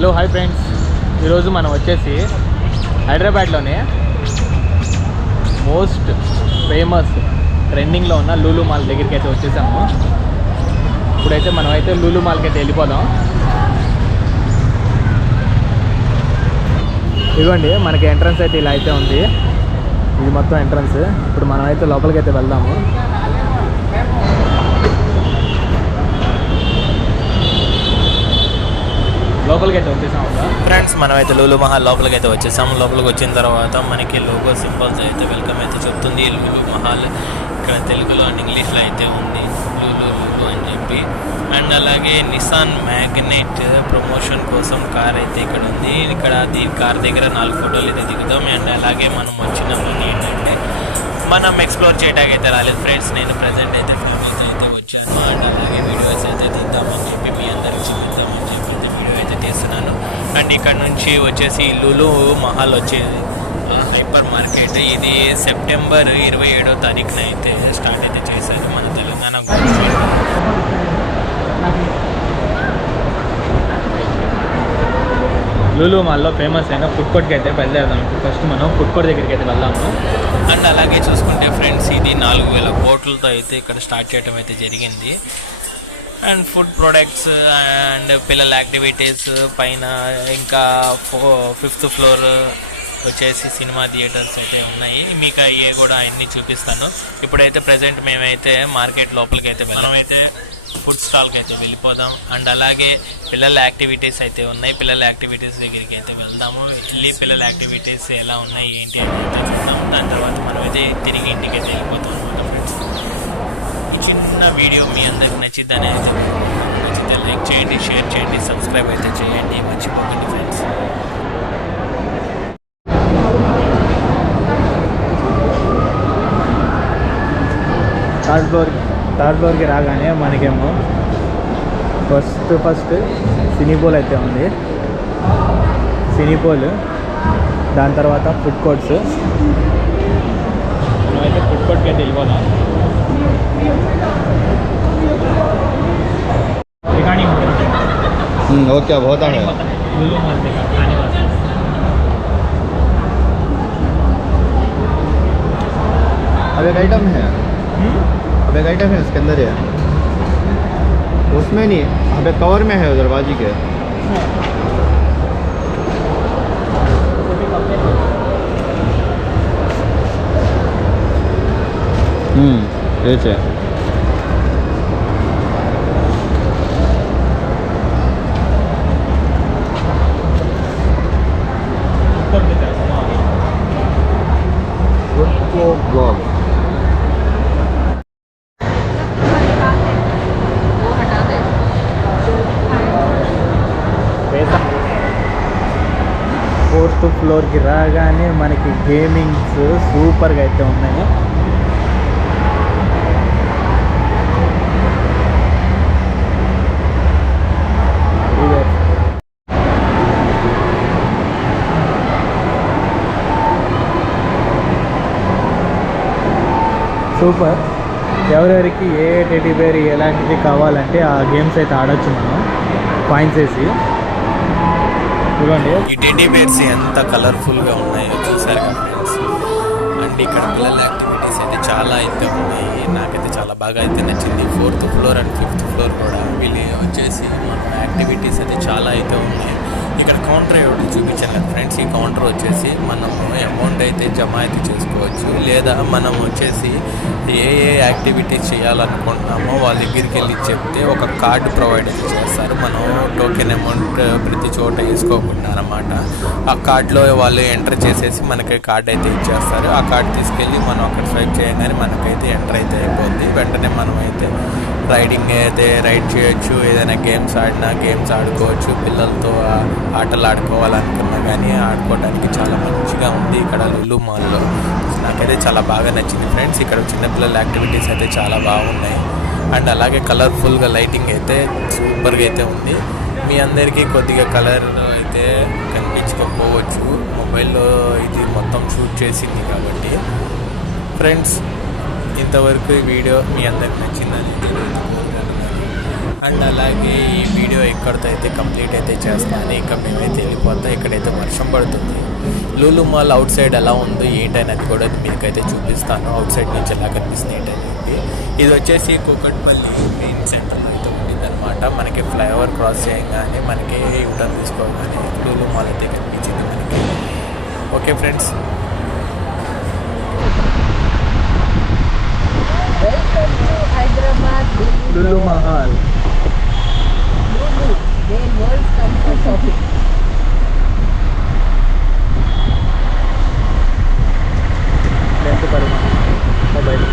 Hello hi friends, ఈరోజు మనం వచ్చేసి హైదరాబాద్లోనే మోస్ట్ ఫేమస్ ట్రెండింగ్లో ఉన్న లూలు మాల్ దగ్గరికి అయితే వచ్చేసాము. ఇప్పుడైతే మనమైతే లూలు మాల్కి అయితే వెళ్ళిపోదాం. ఇదిగోండి మనకి ఎంట్రన్స్ అయితే ఇలా అయితే ఉంది. ఇది మొత్తం ఎంట్రన్స్. ఇప్పుడు మనమైతే లోపలికి అయితే వెళ్దాము. లోపలికి అయితే వచ్చేసాము ఫ్రెండ్స్. మనమైతే లూలు మహల్ లోపలికి అయితే వచ్చేసాము. లోపలికి వచ్చిన తర్వాత మనకి లోగో సింబల్స్ అయితే వెల్కమ్ అయితే చెప్తుంది. లూలు మహల్ ఇక్కడ తెలుగులో అండ్ ఇంగ్లీష్లో అయితే ఉంది లూలు అని చెప్పి. అండ్ అలాగే నిసాన్ మ్యాగ్నెట్ ప్రమోషన్ కోసం కార్ అయితే ఇక్కడ ఉంది. ఇక్కడ దీని కార్ దగ్గర 4 ఫోటోలు అయితే దిగుతాం. అండ్ అలాగే మనం వచ్చిన పని ఏంటంటే మనం ఎక్స్ప్లోర్ చేయడానికి అయితే రాలేదు ఫ్రెండ్స్. నేను ప్రజెంట్ అయితే ఫ్యామిలీతో అయితే వచ్చాను. అండ్ అలాగే వీడియోస్ అయితే తీద్దామని చెప్పి మీ అందరికి చూపిద్దామని చెప్పి అయితే వీడియో అయితే తీస్తున్నాను. అండ్ ఇక్కడ నుంచి వచ్చేసి లూలు మహల్ వచ్చేది హైపర్ మార్కెట్. ఇది సెప్టెంబర్ 27వ తారీఖున అయితే స్టార్ట్ అయితే చేశారు మన తెలంగాణ గవర్నమెంట్. లూలు మాల్లో ఫేమస్ అయిన ఫుడ్ కోర్ట్కి అయితే బయలుదేరదాం. ఫస్ట్ మనం ఫుడ్ కోర్ట్ దగ్గరికి అయితే వెళ్దాము. అండ్ అలాగే చూసుకుంటే ఫ్రెండ్స్, ఇది 4000 కోట్లతో అయితే ఇక్కడ స్టార్ట్ చేయడం అయితే జరిగింది. అండ్ ఫుడ్ ప్రొడక్ట్స్ అండ్ పిల్లల యాక్టివిటీస్ పైన, ఇంకా 5th ఫ్లోర్ వచ్చేసి సినిమా థియేటర్స్ అయితే ఉన్నాయి. మీకు అయ్యే కూడా అన్నీ చూపిస్తాను. ఇప్పుడైతే ప్రజెంట్ మేమైతే మార్కెట్ లోపలికి అయితే మనమైతే ఫుడ్ స్టాల్కి అయితే వెళ్ళిపోదాం. అండ్ అలాగే పిల్లల యాక్టివిటీస్ అయితే ఉన్నాయి. పిల్లల యాక్టివిటీస్ దగ్గరికి అయితే వెళ్దాము. వెళ్ళి పిల్లల యాక్టివిటీస్ ఎలా ఉన్నాయి ఏంటి అని అయితే చూద్దాము. దాని తర్వాత మనమైతే తిరిగి ఇంటికి అయితే వెళ్ళిపోతాం అనమాట ఫ్రెండ్స్. ఈ చిన్న వీడియో మీ అందరికి నచ్చిద్దని అయితే నచ్చితే లైక్ చేయండి, షేర్ చేయండి, సబ్స్క్రైబ్ అయితే చేయండి, మర్చిపోకండి ఫ్రెండ్స్. థర్డ్ ఫ్లోర్కి రాగానే మనకేమో ఫస్ట్ సినీపోల్ అయితే ఉంది. సినీపోల్, దాని తర్వాత ఫుడ్ కోర్ట్స్. మనమైతే ఫుడ్ కోర్ట్కి అయితే వెళ్ళిపోదాం. ఓకే बहुत है अब एक आइटम है अब एक आइटम है उसके अंदर है, उसमें नहीं, अब एक कवर में है दरवाजे के. ऐसे ब्लॉग ఫోర్త్ ఫ్లోర్కి రాగానే మనకి గేమింగ్స్ సూపర్గా అయితే ఉన్నాయి. సూపర్. ఎవరెవరికి ఏ టెడ్డీ బేర్ ఎలాంటిది కావాలంటే ఆ గేమ్స్ అయితే ఆడొచ్చు మనం కాయిన్స్ వేసి. ఇవ్వండి, ఈ టెడ్డీ బేర్స్ ఎంత కలర్ఫుల్గా ఉన్నాయో చూసారు కదా ఫ్రెండ్స్. అండ్ ఇక్కడ పిల్లల యాక్టివిటీస్ అయితే చాలా అయితే ఉన్నాయి. నాకైతే చాలా బాగా అయితే నచ్చింది. 4th floor and 5th floor కూడా వీళ్ళు వచ్చేసి మన యాక్టివిటీస్ అయితే చాలా అయితే ఉన్నాయి. ఇక్కడ కౌంటర్ ఎవరు చూపించాను కదా ఫ్రెండ్స్. ఈ కౌంటర్ వచ్చేసి మనము అమౌంట్ అయితే జమ అయితే చేసుకోవచ్చు, లేదా మనం వచ్చేసి ఏ యాక్టివిటీస్ చేయాలనుకుంటున్నామో వాళ్ళ దగ్గరికి వెళ్ళి చెప్తే ఒక కార్డు ప్రొవైడ్ అయితే చేస్తారు. మనం టోకెన్ అమౌంట్ ప్రతి చోట వేసుకోకుండా అన్నమాట. ఆ కార్డులో వాళ్ళు ఎంటర్ చేసేసి మనకి కార్డు అయితే ఇచ్చేస్తారు. ఆ కార్డు తీసుకెళ్ళి మనం అక్కడ స్వైప్ చేయగానే మనకైతే ఎంటర్ అయితే అయిపోద్ది. వెంటనే మనం అయితే రైడింగ్ అయితే రైడ్ చేయొచ్చు, ఏదైనా గేమ్స్ ఆడినా గేమ్స్ ఆడుకోవచ్చు. పిల్లలతో ఆటలు ఆడుకోవాలనుకున్నా కానీ ఆడుకోవడానికి చాలా మంచిగా ఉంది ఇక్కడ లూలు మాల్లో. నాకైతే చాలా బాగా నచ్చింది ఫ్రెండ్స్. ఇక్కడ చిన్నపిల్లల యాక్టివిటీస్ అయితే చాలా బాగున్నాయి. అండ్ అలాగే కలర్ఫుల్గా లైటింగ్ అయితే సూపర్గా అయితే ఉంది. మీ అందరికీ కొద్దిగా కలర్ అయితే కనిపించకపోవచ్చు, మొబైల్లో ఇది మొత్తం షూట్ చేసింది కాబట్టి. ఫ్రెండ్స్, ఇంతవరకు ఈ వీడియో మీ అందరికి నచ్చిందని అండ్ అలాగే ఈ వీడియో ఇక్కడితో అయితే కంప్లీట్ అయితే చేస్తాను. ఇంకా మేమైతే వెళ్ళిపోతాం. ఇక్కడైతే వర్షం పడుతుంది. లూలు మాల్ అవుట్ సైడ్ ఎలా ఉందో ఏంటనేది కూడా మీకైతే చూపిస్తాను. అవుట్ సైడ్ నుంచి ఎలా కనిపిస్తుంది ఏంటనేది. ఇది వచ్చేసి కూకట్పల్లి మెయిన్ సెంటర్లో అయితే ఉండిందనమాట. మనకి ఫ్లైఓవర్ క్రాస్ చేయగానే మనకి యూటర్న్ తీసుకోగానే లూలు మాల్ అయితే కనిపించింది మనకి. Okay friends, Welcome to Hyderabad, Lulu Mahal. Lulu, where world comes for shopping. Length పరిమాణం మొబైల్